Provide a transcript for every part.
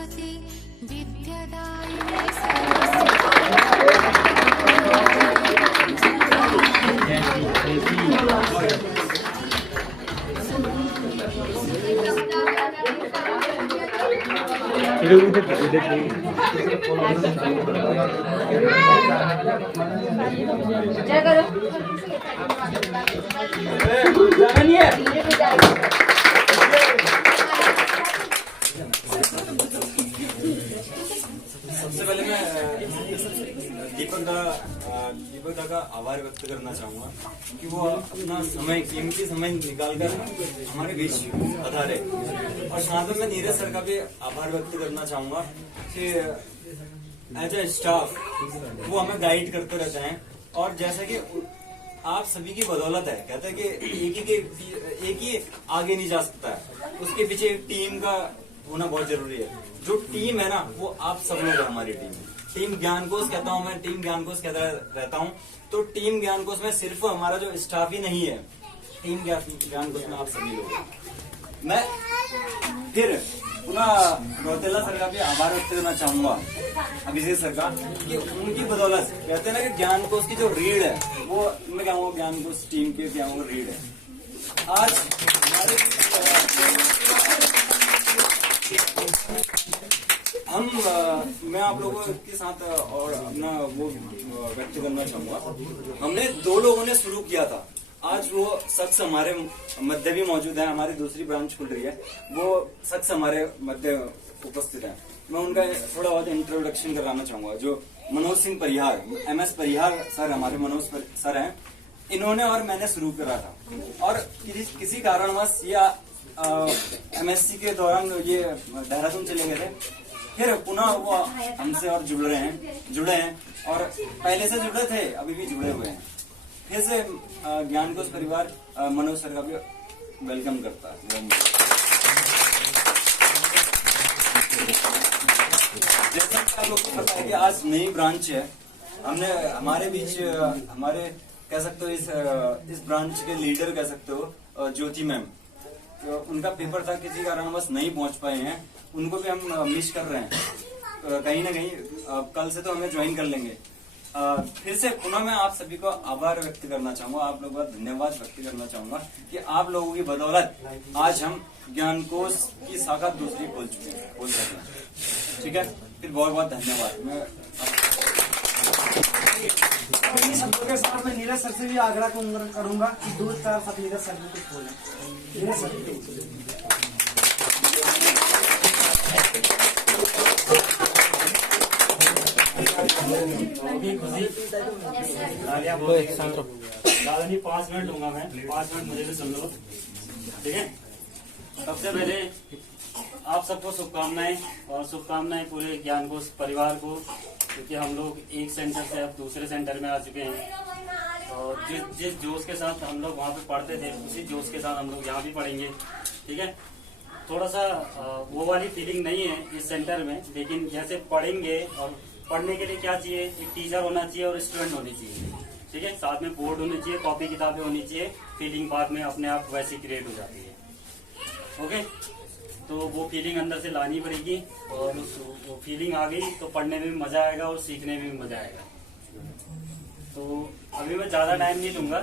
सरस्वती विद्यादायिनी जय करो। सबसे पहले मैं दीपक दा का आभार व्यक्त करना चाहूंगा कि वो अपना समय कीमती समय निकालकर हमारे बीच पधारे। और साथ में मैं नीरज सर का भी आभार व्यक्त करना चाहूंगा कि एज ए स्टाफ वो हमें गाइड करते रहते हैं। और जैसा कि आप सभी की बदौलत है, कहते हैं कि एक ही आगे नहीं जा सकता है, उसके पीछे एक टीम का होना बहुत जरूरी है। जो टीम है ना वो आप सब लोग हैं, हमारी टीम ज्ञान कोश कहता हूँ मैं, टीम ज्ञान कोश कहता रहता हूँ। तो टीम ज्ञान कोश में सिर्फ हमारा जो स्टाफ ही नहीं है, टीम ज्ञान कोश में आप सभी लोग हैं। मैं फिर पुनः गौतेला सर का भी आभार व्यक्त करना चाहूंगा, अभिषेक सर का, कि उनकी बदौलत कहते हैं ना कि ज्ञान कोश की जो रीढ़ है वो मैं कहूँगा ज्ञान कोश टीम के क्या रीढ़ है। आज मैं आप लोगों के साथ और अपना वो व्यक्त करना चाहूंगा। हमने 2 लोगों ने शुरू किया था, आज वो शख्स हमारे मध्य भी मौजूद है, हमारी दूसरी ब्रांच खुल रही है, वो शख्स हमारे मध्य उपस्थित है। मैं उनका थोड़ा बहुत इंट्रोडक्शन कराना चाहूंगा। जो मनोज सिंह परिहार, MS परिहार सर हमारे मनोज सर हैं, इन्होंने और मैंने शुरू करा था। और किसी कारणवश या MSc के दौरान ये देहरादून चले गए थे, फिर पुनः वो हमसे और जुड़े हैं और पहले से जुड़े थे, अभी भी जुड़े हुए हैं। फिर से ज्ञान कोश परिवार मनोज सर का भी वेलकम करता है। जैसा कि आप लोग को पता है कि आज नई ब्रांच है, हमने हमारे बीच हमारे कह सकते हो इस ब्रांच के लीडर कह सकते हो ज्योति मैम, तो उनका पेपर था, किसी कारणवश नहीं पहुंच पाए हैं, उनको भी हम मिस कर रहे हैं कहीं ना कहीं। कल से तो हमें ज्वाइन कर लेंगे। फिर से पुनः मैं आप सभी को आभार व्यक्त करना चाहूंगा, आप लोगों का धन्यवाद व्यक्त करना चाहूंगा कि आप लोगों की बदौलत आज हम ज्ञान कोश की शाखा दूसरी खोल चुके हैं, खोल सके हैं। ठीक है, फिर बहुत बहुत धन्यवाद। मैं शब्दों के साथ मैं नीरज सर से भी आग्रह करूंगा कि 2-4 साथ नीरज सर भी कुछ बोले। नीरज सर ज्यादा नहीं, 5 मिनट लूंगा मैं, 5 मिनट मुझे भी सुन लो, ठीक है। सबसे पहले आप सबको शुभकामनाएं, और शुभकामनाएं पूरे ज्ञान कोश परिवार को, क्योंकि हम लोग एक सेंटर से अब दूसरे सेंटर में आ चुके हैं। और जिस जोश के साथ हम लोग वहाँ पे पढ़ते थे, उसी जोश के साथ हम लोग यहाँ भी पढ़ेंगे, ठीक है। थोड़ा सा वो वाली फीलिंग नहीं है इस सेंटर में, लेकिन जैसे पढ़ेंगे, और पढ़ने के लिए क्या चाहिए, एक टीचर होना चाहिए और स्टूडेंट होनी चाहिए, ठीक है। साथ में बोर्ड होनी चाहिए, कॉपी किताबें होनी चाहिए, फीलिंग बाद में अपने आप वैसी क्रिएट हो जाती है। ओके, तो वो फीलिंग अंदर से लानी पड़ेगी, और वो फीलिंग आ गई तो पढ़ने में भी मजा आएगा और सीखने में भी मजा आएगा। तो अभी मैं ज्यादा टाइम नहीं लूंगा,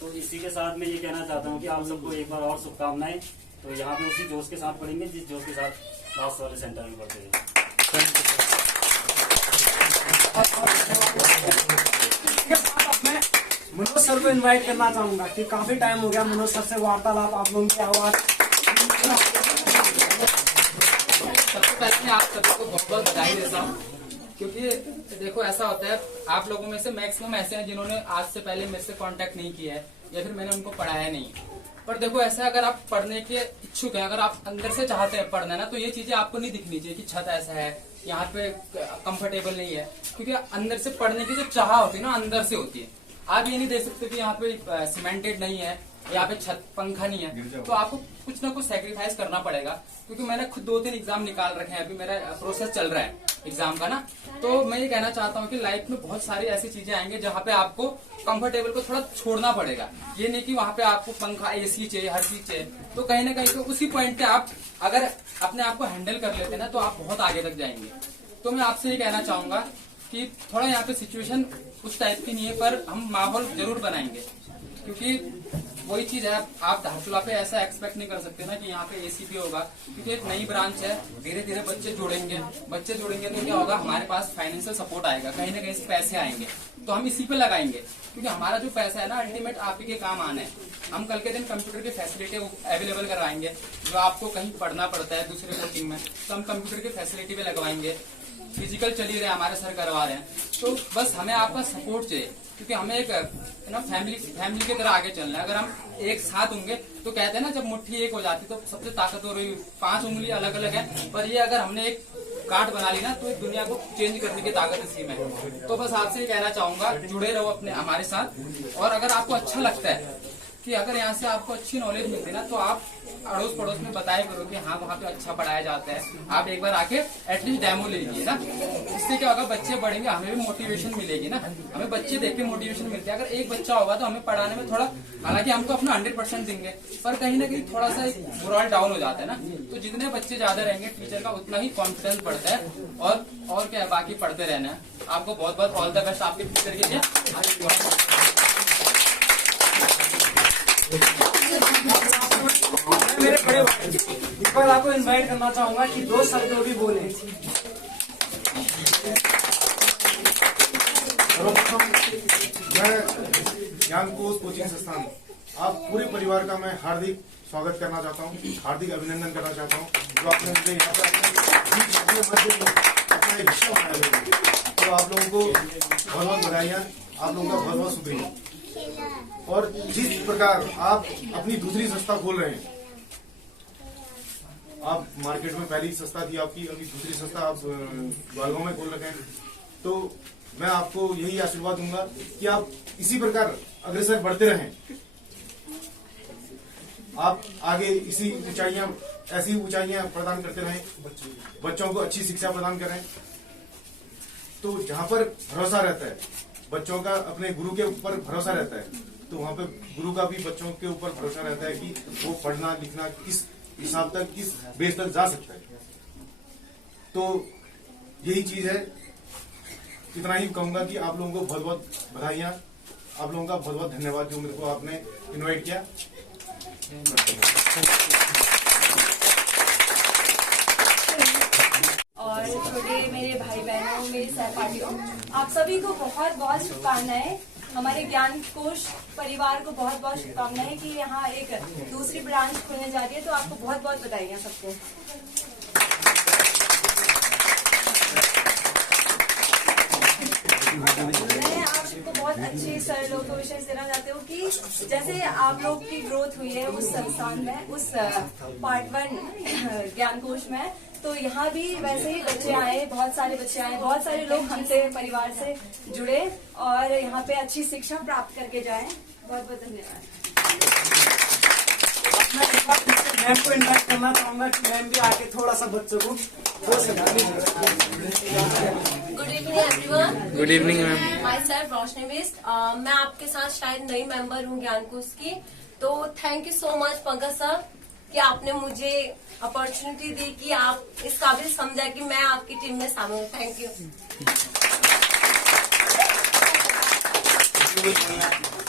तो इसी के साथ मैं ये कहना चाहता हूँ कि आप सबको एक बार और शुभकामनाएं। तो यहाँ पे उसी जोश के साथ पढ़ेंगे जिस जोश के साथ लास्ट वाले सेंटर में पढ़ते हैं। मनोज सर को इनवाइट करना चाहूंगा कि काफी टाइम हो गया मनोज सर से वार्तालाप, आप लोगों की आवाज। सबसे पहले मैं आप सभी को बहुत बहुत बधाई देता हूँ, क्योंकि देखो ऐसा होता है, आप लोगों में से मैक्सिमम ऐसे हैं जिन्होंने आज से पहले मेरे से कांटेक्ट नहीं किया है, या फिर मैंने उनको पढ़ाया नहीं। पर देखो ऐसा, अगर आप पढ़ने के इच्छुक हैं, अगर आप अंदर से चाहते हैं पढ़ना ना, तो ये चीजें आपको नहीं दिखनी चाहिए कि छत ऐसा है, यहाँ पे कंफर्टेबल नहीं है, क्योंकि अंदर से पढ़ने की जो चाह होती है ना, अंदर से होती है। आप ये नहीं देख सकते कि यहाँ पे सीमेंटेड नहीं है, यहाँ पे छत पंखा नहीं है, तो आपको कुछ ना कुछ सेक्रीफाइस करना पड़ेगा। क्योंकि मैंने खुद 2-3 एग्जाम निकाल रखे हैं, अभी मेरा प्रोसेस चल रहा है एग्जाम का ना। तो मैं ये कहना चाहता हूँ कि लाइफ में बहुत सारी ऐसी चीजें आएंगे जहाँ पे आपको कंफर्टेबल को थोड़ा छोड़ना पड़ेगा। ये नहीं कि वहाँ पे आपको पंखा एसी चाहिए, हर चीज चाहिए। तो कहीं ना कहीं तो उसी पॉइंट पे आप अगर अपने आप को हैंडल कर लेते हैं ना, तो आप बहुत आगे तक जाएंगे। तो मैं आपसे ये कहना चाहूंगा कि थोड़ा यहाँ पे सिचुएशन उस टाइप की नहीं है, पर हम माहौल जरूर बनाएंगे। क्योंकि वही चीज है, आप धारचूला पे ऐसा एक्सपेक्ट नहीं कर सकते ना कि यहाँ पे एसी भी होगा। क्योंकि एक नई ब्रांच है, धीरे धीरे बच्चे जुड़ेंगे तो क्या होगा, हमारे पास फाइनेंशियल सपोर्ट आएगा, कहीं ना कहीं से पैसे आएंगे, तो हम इसी पे लगाएंगे। क्योंकि हमारा जो पैसा है ना, अल्टीमेट आप ही के काम आना है। हम कल के दिन कंप्यूटर की फैसिलिटी अवेलेबल करवाएंगे, जो आपको कहीं पढ़ना पड़ता है दूसरे कोचिंग में, तो हम कंप्यूटर की फैसिलिटी पे लगवाएंगे। फिजिकल चल ही रहे हैं, हमारे सर करवा रहे हैं, तो बस हमें आपका सपोर्ट चाहिए। क्योंकि हमें एक फैमिली की तरह आगे चलना है। अगर हम एक साथ होंगे तो कहते हैं ना, जब मुट्ठी एक हो जाती तो सबसे ताकतवर हुई। 5 उंगली अलग अलग है, पर ये अगर हमने एक गांठ बना ली ना, तो इस दुनिया को चेंज करने की ताकत इसी में है। तो बस आपसे ये कहना चाहूंगा, जुड़े रहो अपने हमारे साथ। और अगर आपको अच्छा लगता है कि अगर यहाँ से आपको अच्छी नॉलेज मिलती है ना, तो आप अड़ोस पड़ोस में बताया करो कि हाँ वहाँ पे अच्छा पढ़ाया जाता है। आप एक बार आके एटलीस्ट डेमो लीजिए ना, इससे क्या होगा, बच्चे बढ़ेंगे, हमें भी मोटिवेशन मिलेगी ना। हमें बच्चे देख के मोटिवेशन मिलती है। अगर एक बच्चा होगा तो हमें पढ़ाने में थोड़ा, हालांकि हम तो अपना 100% देंगे, पर कहीं ना कहीं थोड़ा सा मोरल डाउन हो जाता है ना। तो जितने बच्चे ज्यादा रहेंगे टीचर का उतना ही कॉन्फिडेंस बढ़ता है। और क्या है, बाकी पढ़ते रहना है। आपको बहुत बहुत ऑल द बेस्ट आपके फ्यूचर के लिए। मेरे बड़े भाई, इस बार आपको इनवाइट करना चाहूंगा कि 2 शब्द भी बोले। मैं ज्ञानकोश कोचिंग संस्थान, आप पूरे परिवार का मैं हार्दिक स्वागत करना चाहता हूँ, हार्दिक अभिनंदन करना चाहता हूँ। जो आपने मुझे यहाँ पर अपना एक हिस्सा बनाया है, तो आप लोगों को बहुत बहुत बधाइयाँ, आप लोगों का बहुत बहुत शुक्रिया। और जिस प्रकार आप अपनी दूसरी संस्था खोल रहे हैं, आप मार्केट में पहली संस्था थी आपकी, अभी दूसरी संस्था आप ग्वालगांव में खोल रखे हैं, तो मैं आपको यही आशीर्वाद दूंगा कि आप इसी प्रकार अग्रसर बढ़ते रहें। आप आगे इसी ऐसी ऊंचाइयां प्रदान करते रहें, बच्चों को अच्छी शिक्षा प्रदान करें। तो जहां पर भरोसा रहता है बच्चों का, अपने गुरु के ऊपर भरोसा रहता है, तो वहां पर गुरु का भी बच्चों के ऊपर भरोसा रहता है कि वो पढ़ना लिखना किस हिसाब तक, किस बेस तक जा सकता है। तो यही चीज है, इतना ही कहूंगा कि आप लोगों को बहुत बहुत बधाइयां, आप लोगों का बहुत बहुत धन्यवाद जो मेरे को आपने इनवाइट किया। और छोटे मेरे भाई बहनों, मेरे सहपाठियों, आप सभी को बहुत बहुत शुभकामनाएं। हमारे ज्ञानकोश परिवार को बहुत बहुत शुभकामनाएं कि यहाँ एक दूसरी ब्रांच खुलने जा रही है, तो आपको बहुत बहुत बधाइयाँ सबको। मैं आप सबको बहुत अच्छे सर लोगों को विशेष देना चाहती हूँ कि जैसे आप लोग की ग्रोथ हुई है उस संस्थान में, उस पार्ट 1 ज्ञानकोश में, तो यहाँ भी वैसे ही बच्चे आए, बहुत सारे बच्चे आए, बहुत सारे लोग हमसे परिवार से जुड़े और यहाँ पे अच्छी शिक्षा प्राप्त करके जाएं। बहुत बहुत धन्यवाद। मैम को इनवाइट करना चाहूंगा कि मैम भी आके थोड़ा सा बच्चों को हो सका। Good evening everyone. Good evening ma'am. Myself Roshni Bisht. मैं आपके साथ शायद नई मेंबर हूँ ज्ञानकोश की, तो thank you so much Pankaj sir कि आपने मुझे अपॉर्चुनिटी दी कि आप इस काबिल समझा कि मैं आपकी टीम में शामिल हूँ। Thank you.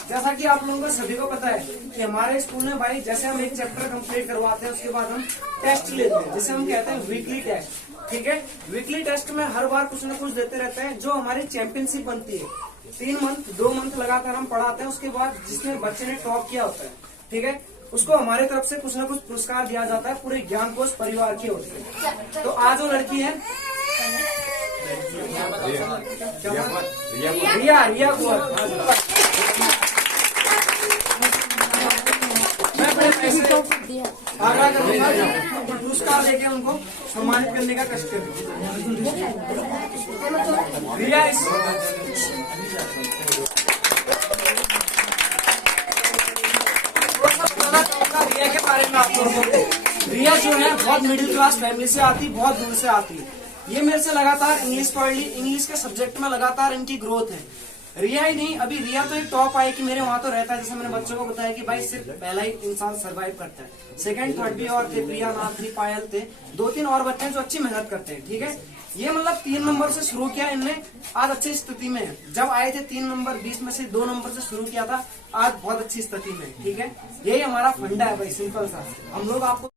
जैसा कि आप लोगों को सभी को पता है कि हमारे स्कूल में भाई, जैसे हम एक चैप्टर कंप्लीट करवाते हैं उसके बाद हम टेस्ट लेते हैं, जिसे हम कहते हैं वीकली टेस्ट। ठीक है, वीकली टेस्ट में हर बार कुछ न कुछ देते रहते हैं, जो हमारी चैंपियनशिप बनती है। 3 मंथ 2 मंथ लगातार हम पढ़ाते हैं, उसके बाद जिसमें बच्चे ने टॉप किया होता है, ठीक है, उसको हमारे तरफ से कुछ न कुछ पुरस्कार दिया जाता है, पूरे ज्ञानकोश परिवार के होते हैं। तो आज वो लड़की है रिया कुंवर, मैं बड़े पैसे आग्रह करूंगा पुरस्कार देके उनको सम्मानित करने का कष्ट करें। रिया रिया के बारे में आप लोगों को, रिया जो है बहुत मिडिल क्लास फैमिली से आती, बहुत दूर से आती है। ये मेरे से लगातार इंग्लिश पढ़ ली, इंग्लिश के सब्जेक्ट में लगातार इनकी ग्रोथ है। रिया ही नहीं, अभी रिया तो एक टॉप आई कि मेरे वहां तो रहता है, जैसे मैंने बच्चों को बताया कि भाई सिर्फ पहला ही इंसान सर्वाइव करता है, सेकंड थर्ड भी और थे, प्रिया नाम थी, पायल थे, 2-3 और बच्चे हैं जो अच्छी मेहनत करते हैं। ठीक है, ये मतलब 3 नंबर से शुरू किया इनने, आज अच्छी स्थिति में है। जब आए थे 3 नंबर 20 में से 2 नंबर से शुरू किया था, आज बहुत अच्छी स्थिति में है। ठीक है, यही हमारा फंडा है भाई, सिंपल सा। हम लोग आपको